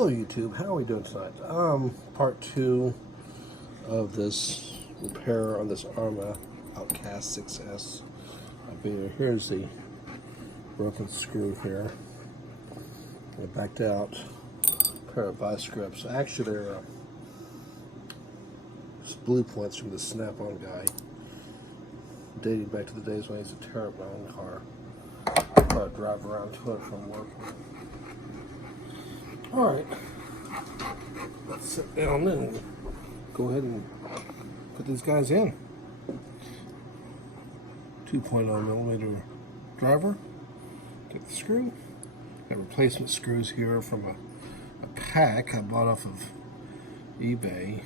Hello YouTube, how are we doing tonight? Part 2 of this repair on this Arrma Outcast 6S. Here's the broken screw here. I backed out a pair of vice grips. Actually, they're blue points from the Snap-on guy, dating back to the days when I used to tear up my own car. I'd drive around to it from work. Alright, let's sit down and go ahead and put these guys in. 2.0mm driver, take the screw. Got replacement screws here from a pack I bought off of eBay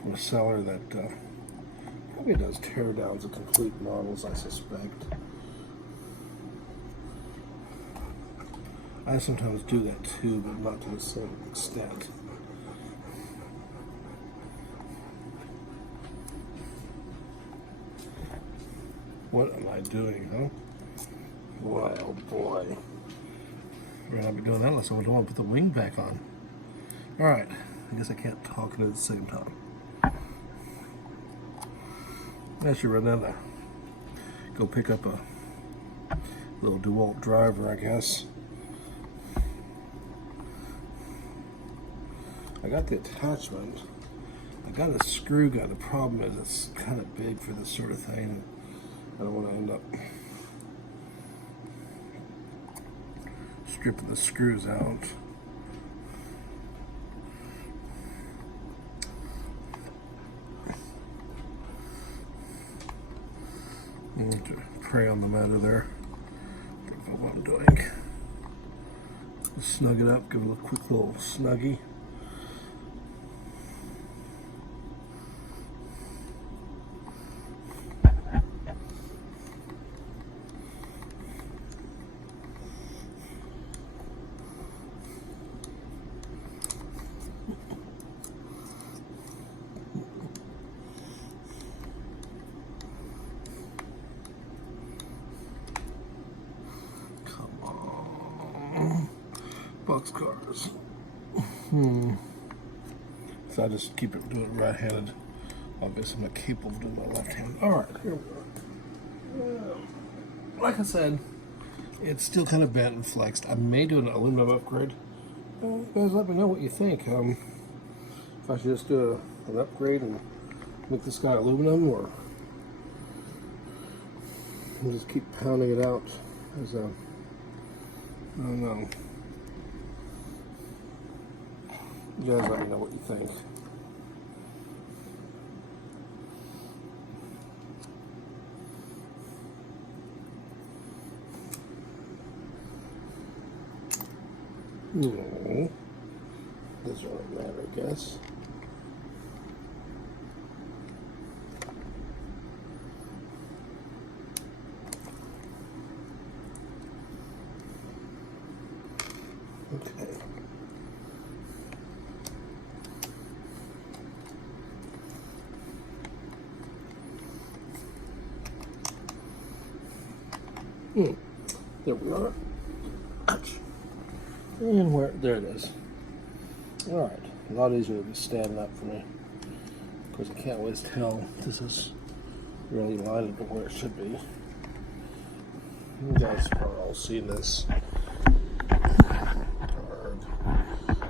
from a seller that probably does teardowns of complete models, I suspect. I sometimes do that too, but not to the same extent. What am I doing, huh? Boy, oh boy. We're not be doing that unless I don't want to put the wing back on. Alright, I guess I can't talk at the same time. I should run down to go pick up a little DeWalt driver, I guess. I got the attachment. I got a screw gun. The problem is it's kind of big for this sort of thing. I don't want to end up stripping the screws out. I need to pray on the matter there. Think about what I'm doing. Snug it up, give it a quick little snuggie. Boxcars. So I just keep it doing it right-handed. Obviously, I'm not capable of doing my left-handed. Alright, here we go. Like I said, it's still kind of bent and flexed. I may do an aluminum upgrade. You guys let me know what you think. If I should just do an upgrade and make this guy aluminum, or I'll just keep pounding it out as a, I don't know. You guys let me know what you think. No. Doesn't really matter, I guess. Okay. There we are. Ouch. And there it is. Alright, a lot easier to be standing up for me. Of course, I can't always tell this is really lined up where it should be. You guys are all seeing this.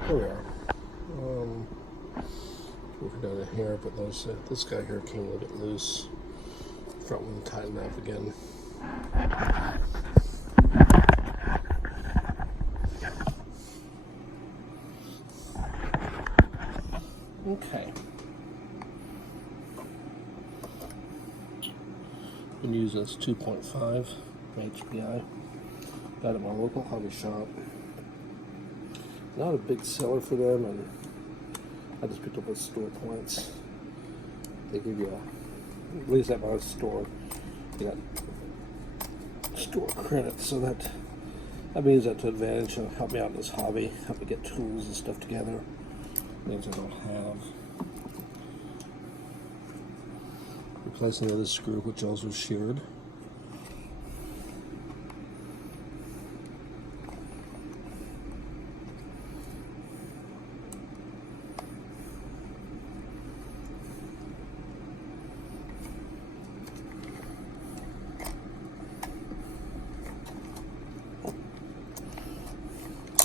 There we are. Moving down in here, but notice that this guy here came a little bit loose. Front one tighten up again. Okay. Been using this 2.5 HPI. Got it at my local hobby shop. Not a big seller for them, and I just picked up with store points. They give you at least at my store, you got store credit, so that means that to advantage and help me out in this hobby, help me get tools and stuff together. Things I don't have. Replacing the other screw, which also sheared.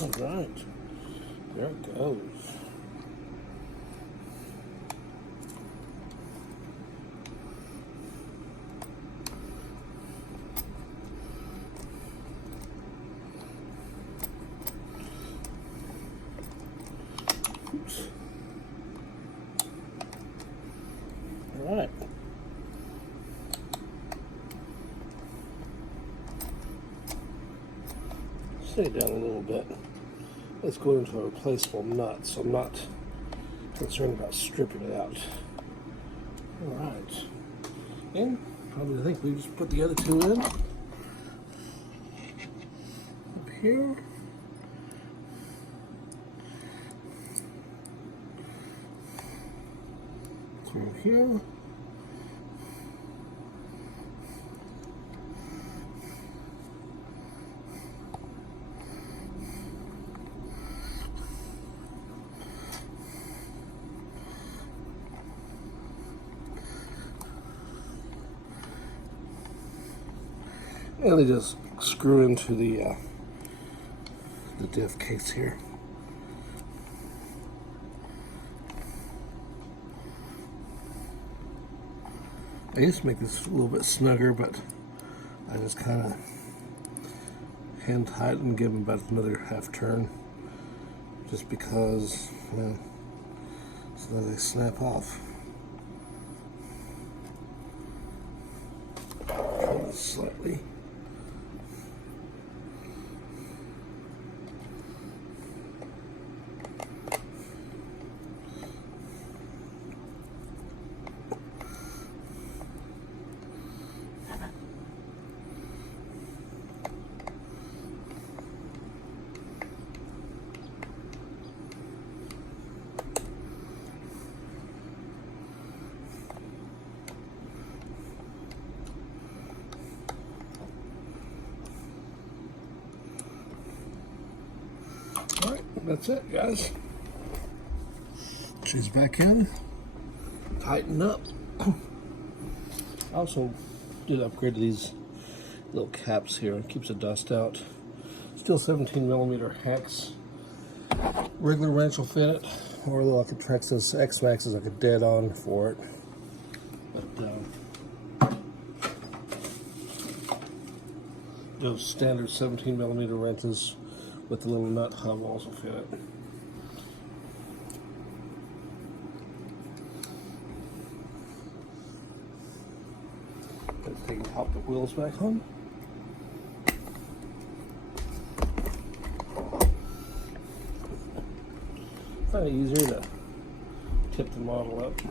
All right, there it goes. Oops. All right. Stay down a little bit. Let's go into a replaceable nut, so I'm not concerned about stripping it out. All right. And probably I think we just put the other two in. Up here. Through here. And they just screw into the diff case here. I used to make this a little bit snugger, but I just kind of hand tighten and give them about another half turn, just because so that they snap off. Slightly. That's it, guys. She's back in. Tighten up. I also did upgrade to these little caps here. It keeps the dust out. Still 17mm hex. Regular wrench will fit it, or though I could Trex those X-Maxes like a dead on for it. But those standard 17mm wrenches with the little nut hub also fit it. Let's take and pop the wheels back on. Kind of easier to tip the model up.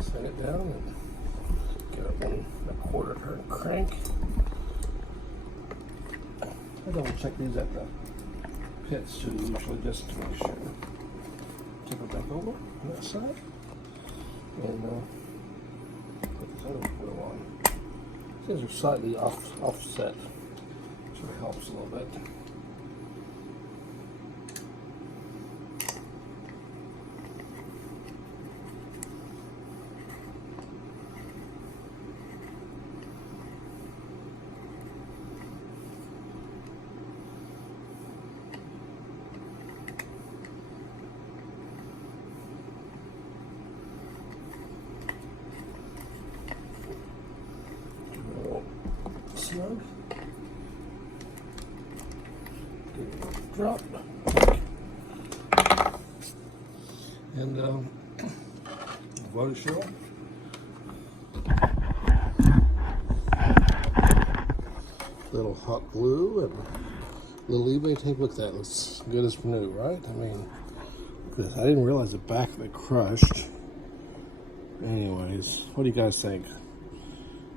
Set it down and get it 1 1/4 turn crank. I double check these at the pits too, usually, just to make sure. Tip it back over on that side and put this other wheel on. These are slightly offset, so it helps a little bit. Snug. Drop. And body shell. Little hot glue and little eBay tape. Look at that. Looks good as new, right? I mean, I didn't realize the back of it crushed. Anyways, what do you guys think?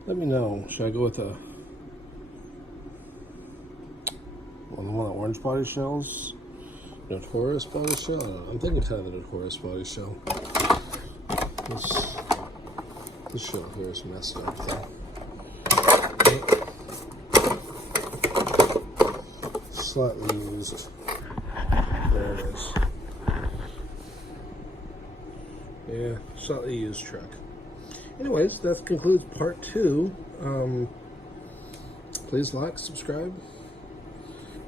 Let me know. Should I go with the one of the orange body shells? Notorious body shell? I don't know. I'm thinking kind of the Notorious body shell. This shell here is messed up though. Slightly used. There it is. Yeah, slightly used truck. Anyways, that concludes part 2. Please like, subscribe.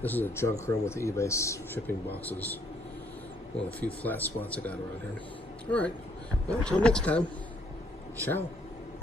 This is a junk room with eBay shipping boxes. One of the few flat spots I got around here. Alright, well, until next time, ciao.